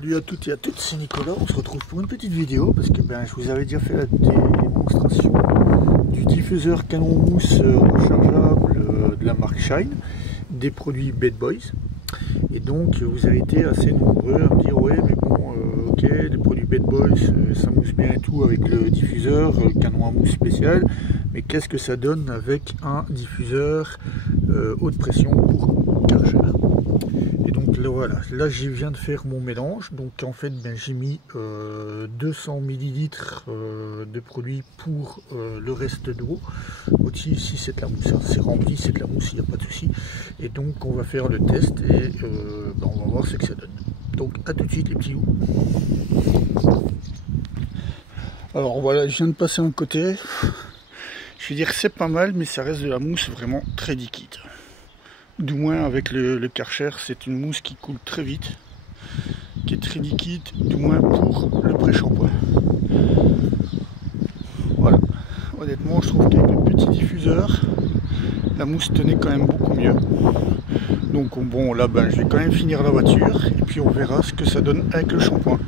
Salut à toutes et à toutes, c'est Nicolas. On se retrouve pour une petite vidéo parce que je vous avais déjà fait la démonstration du diffuseur canon mousse rechargeable de la marque Shine, des produits Bad Boys. Et donc vous avez été assez nombreux à me dire ouais mais bon ok, les produits Bad Boys ça mousse bien et tout avec le diffuseur canon à mousse spécial, mais qu'est-ce que ça donne avec un diffuseur haute pression pour Karcher? Et donc là voilà, là je viens de faire mon mélange. Donc en fait j'ai mis 200 ml de produit pour le reste d'eau. Aussi ici c'est de la mousse, hein. C'est rempli, c'est de la mousse, il n'y a pas de souci. Et donc on va faire le test et on va voir ce que ça donne. Donc à tout de suite les petits loups. Alors voilà, je viens de passer un côté. Je vais dire que c'est pas mal, mais ça reste de la mousse vraiment très liquide. Du moins avec le Karcher, c'est une mousse qui coule très vite, qui est très liquide, du moins pour le pré-shampoing. Voilà, honnêtement je trouve qu'avec le petit diffuseur, la mousse tenait quand même beaucoup mieux. Donc bon là je vais quand même finir la voiture et puis on verra ce que ça donne avec le shampoing.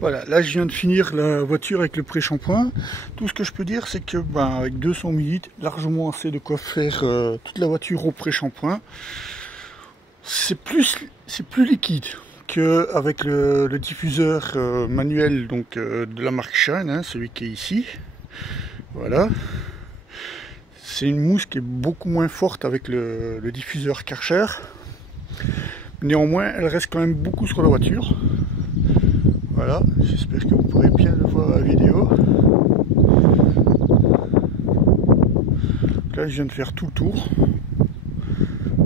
Voilà, là je viens de finir la voiture avec le pré-shampoing. Tout ce que je peux dire c'est que avec 200 ml, largement assez de quoi faire toute la voiture au pré-shampoing. C'est plus liquide qu'avec le diffuseur manuel donc, de la marque Shine, hein, celui qui est ici. Voilà. C'est une mousse qui est beaucoup moins forte avec le diffuseur Karcher. Néanmoins, elle reste quand même beaucoup sur la voiture. Voilà, j'espère que vous pourrez bien le voir à la vidéo. Là, je viens de faire tout le tour.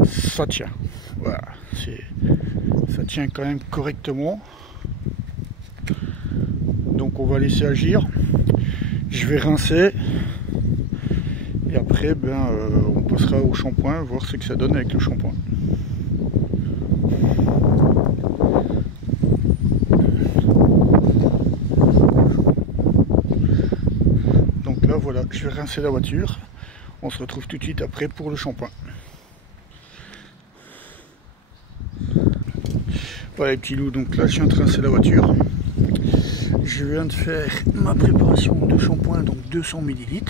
Ça tient. Voilà, ça tient quand même correctement. Donc, on va laisser agir. Je vais rincer. Et après, on passera au shampoing, voir ce que ça donne avec le shampoing. Là voilà, je vais rincer la voiture. On se retrouve tout de suite après pour le shampoing. Voilà les petits loups, donc là je viens de rincer la voiture. Je viens de faire ma préparation de shampoing, donc 200 ml.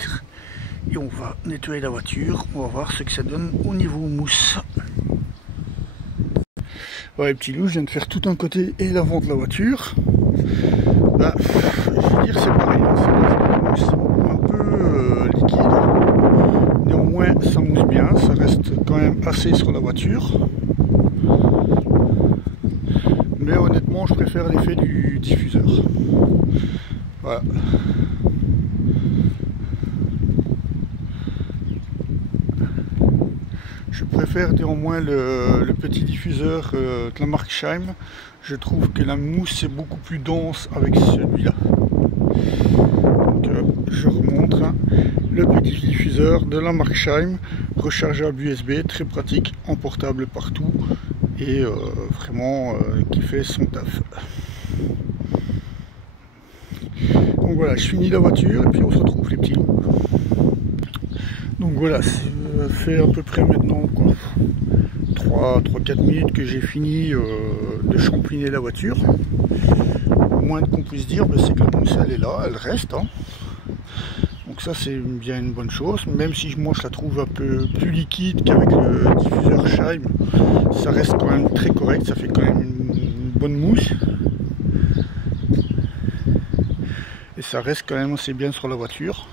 Et on va nettoyer la voiture. On va voir ce que ça donne au niveau mousse. Voilà les petits loups, je viens de faire tout un côté et l'avant de la voiture. Je vais dire c'est pareil, c'est un peu liquide. Néanmoins ça mousse bien, ça reste quand même assez sur la voiture. Mais honnêtement je préfère l'effet du diffuseur. Voilà. Je préfère néanmoins le petit diffuseur de la marque Shine. Je trouve que la mousse est beaucoup plus dense avec celui-là. Donc je remontre le petit diffuseur de la marque Shine, rechargeable USB, très pratique, emportable partout et vraiment qui fait son taf. Donc voilà, je finis la voiture et puis on se retrouve les petits loups. Donc voilà, ça fait à peu près maintenant 3-4 minutes que j'ai fini de shampouiner la voiture. Le moins qu'on puisse dire, c'est que la mousse elle est là, elle reste. Hein. Donc ça c'est bien une bonne chose, même si moi je la trouve un peu plus liquide qu'avec le diffuseur Shine. Ça reste quand même très correct, ça fait quand même une bonne mousse. Et ça reste quand même assez bien sur la voiture.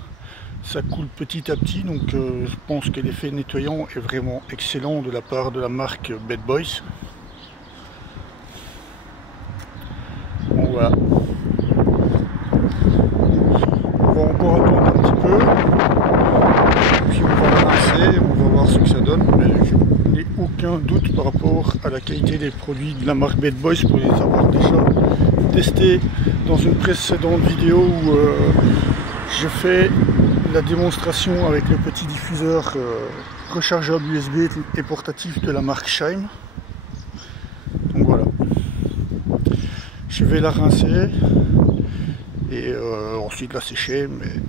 Ça coule petit à petit, donc je pense que l'effet nettoyant est vraiment excellent de la part de la marque Bad Boys. Bon voilà. On va encore attendre un petit peu. Puis on va la rincer, on va voir ce que ça donne. Mais je n'ai aucun doute par rapport à la qualité des produits de la marque Bad Boys pour les avoir déjà testés dans une précédente vidéo où je fais la démonstration avec le petit diffuseur rechargeable USB et portatif de la marque Shine. Donc voilà, je vais la rincer et ensuite la sécher, mais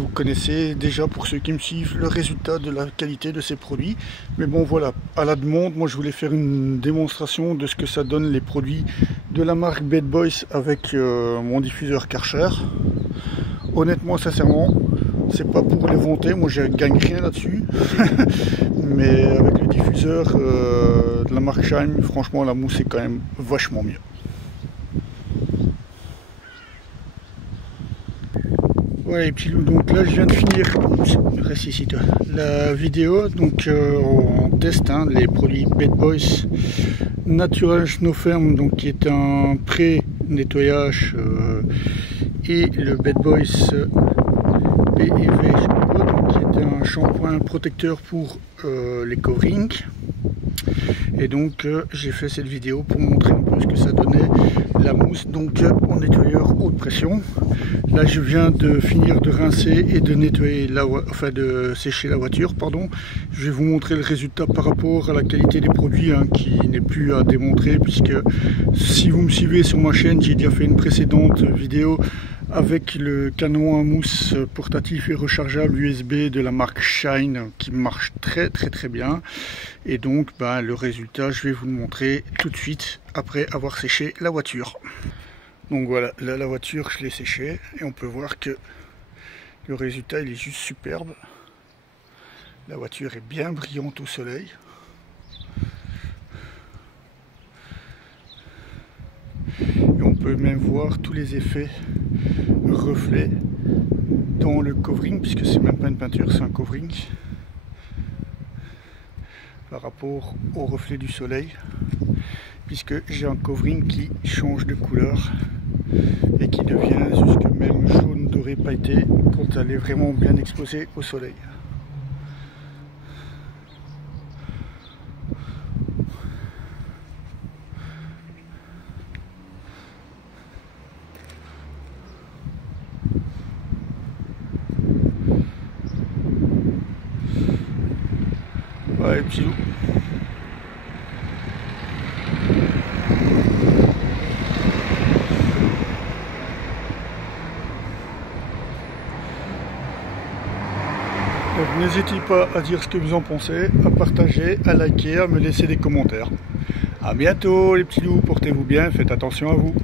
Vous connaissez déjà, pour ceux qui me suivent, le résultat de la qualité de ces produits. Mais bon voilà, à la demande, moi je voulais faire une démonstration de ce que ça donne les produits de la marque Bad Boys avec mon diffuseur Karcher. Honnêtement, sincèrement, c'est pas pour les vanter, moi je gagne rien là-dessus. Mais avec le diffuseur de la marque Shine, franchement la mousse est quand même vachement mieux. Ouais les petits loups, donc là je viens de finir, reste ici toi, la vidéo, donc on teste les produits Bad Boys Natural Snow Firm, donc qui est un pré-nettoyage, et le Bad Boys PEV Shampoo, donc qui est un shampoing protecteur pour les coverings. Et donc j'ai fait cette vidéo pour montrer un peu ce que ça donnait la mousse, donc en nettoyeur haute pression. Là je viens de finir de rincer et de nettoyer de sécher la voiture, pardon. Je vais vous montrer le résultat par rapport à la qualité des produits, qui n'est plus à démontrer, puisque si vous me suivez sur ma chaîne, j'ai déjà fait une précédente vidéo avec le canon à mousse portatif et rechargeable USB de la marque Shine, qui marche très bien. Et donc le résultat, je vais vous le montrer tout de suite après avoir séché la voiture. Donc voilà, là la voiture je l'ai séchée et on peut voir que le résultat il est juste superbe. La voiture est bien brillante au soleil. Et on peut même voir tous les effets reflets dans le covering, puisque c'est même pas une peinture, c'est un covering, par rapport au reflet du soleil, puisque j'ai un covering qui change de couleur et qui devient jusque même jaune doré pailleté quand elle est vraiment bien exposée au soleil. Ouais, petit loup. Donc n'hésitez pas à dire ce que vous en pensez, à partager, à liker, à me laisser des commentaires. A bientôt les petits loups, portez-vous bien, faites attention à vous.